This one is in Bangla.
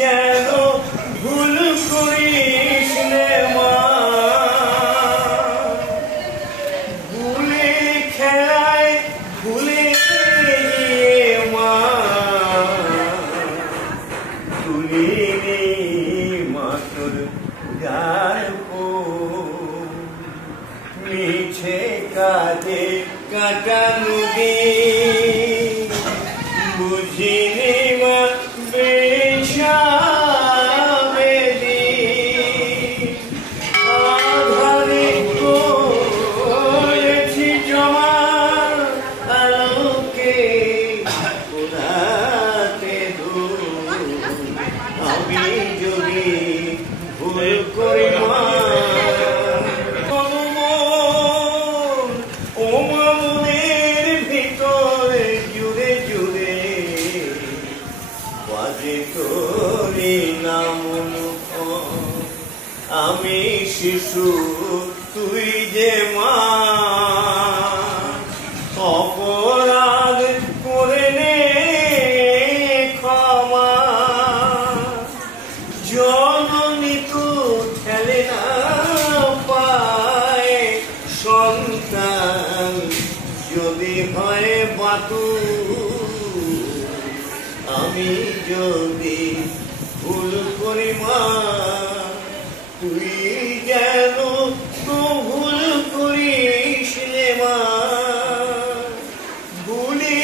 যেন ভুল করিস নে মা, ভুলে খেলায় ভুলে গিয়ে মা তুলিনি মাতর যার মিছে কাজে কাটানো দিন বুঝিনি মা বেশাবেদি আধারে করেছি জমা আলোকে ওনাতে আমি যদি ভুল করি মা আমি শিশু তুই যে মা অপরাধ করে নে ক্ষমা জননী তো ঠেলে না পায় সন্তান যদি হয় বাতু আমি যদি